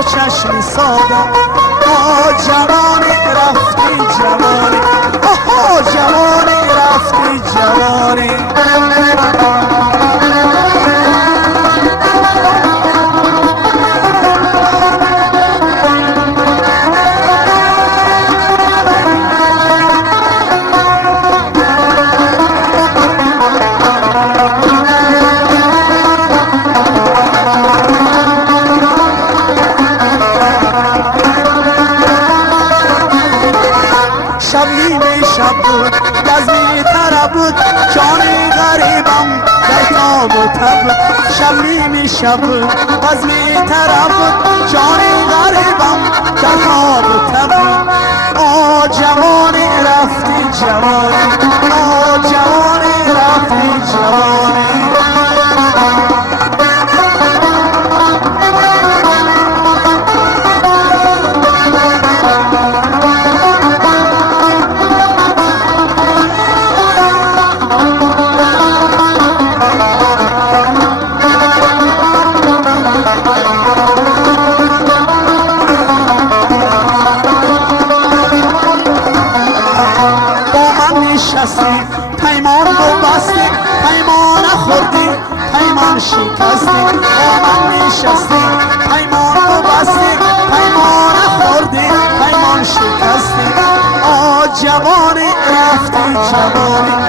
با چشم ساده جوانی رفتی جوانی جوانی رفتی جوانی شب نیمه شب بود گزمی تر بود جانی غریبم در تاب و تب شب نیمه شب بود گزمی تر بود جانی غریبم در تاب و تب جوانی رفتی جوانی جوانی رفتی جوانی نشستی پیمان رو بستی پیمان خوردی پیمان شکستی با من نشستی پیمان رو بستی پیمان خوردی پیمان شکستی جوانی رفتی جوانی